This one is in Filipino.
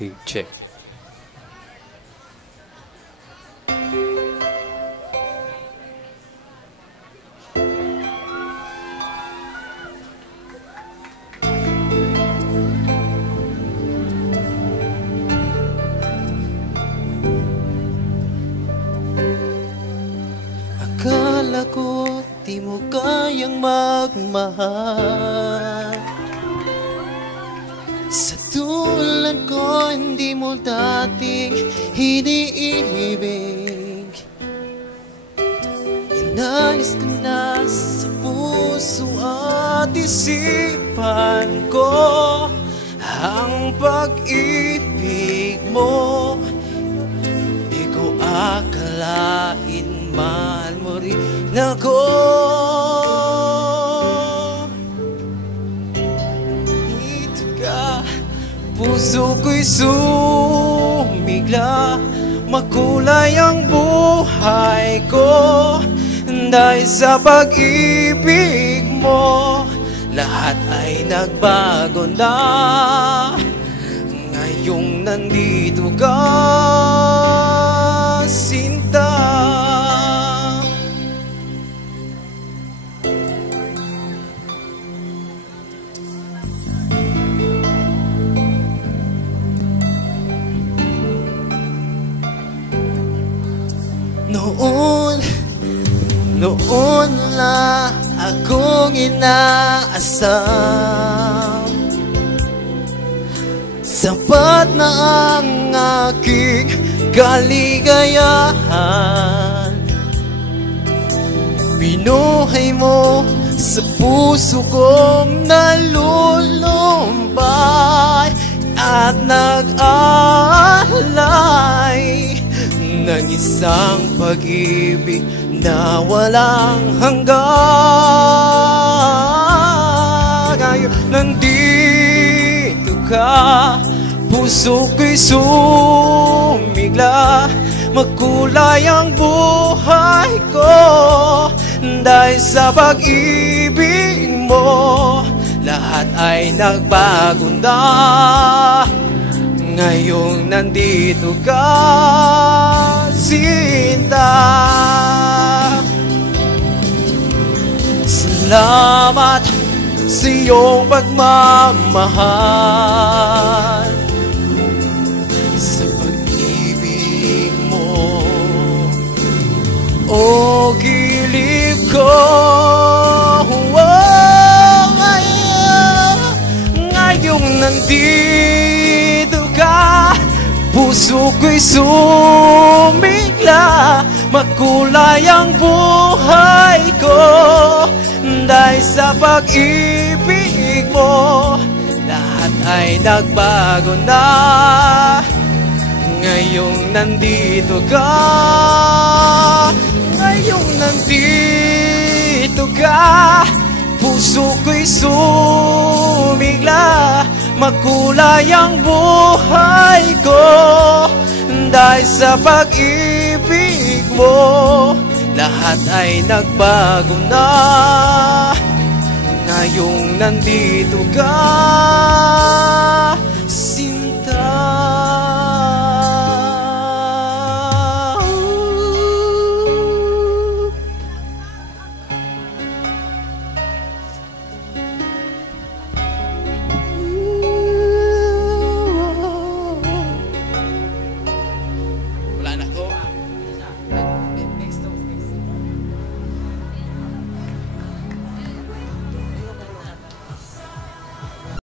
Hey, check. Akala ko di mo kayang magmahal. Sa tulad ko hindi mo dating iniibig. Inalis ka na sa puso at isipan ko. Ang pag-ibig mo di ko akalain mahal mo rin ako. Dito ka, puso ko'y sumigla. Makulay ang buhay ko dahil sa pag-ibig mo. Lahat ay nagbago na ngayong nandito ka, Sinta. Noon na akong inaasam, sapat na ang aking kaligayahan. Binuhay mo sa puso kong nalulumbay at nag-aalay ng isang pag-ibig na walang hanggan. Ngayon nandito ka, puso ko'y sumigla. Makulay ang buhay ko dahil sa pag-ibig mo. Lahat ay nagbago na ngayong nandito ka, Sinta. Salamat sa iyong pagmamahal, sa pag-ibig mo. O gilid ko, ngayong nandito ka, puso ko'y sumigla. Makulay ang buhay ko dahil sa pag-ibig mo. Lahat ay nagbago na ngayong nandito ka. Ngayong nandito ka, puso ko'y sumigla. Makulay ang buhay ko dahil sa pag-ibig mo. Lahat ay nagbago na ngayong nandito ka.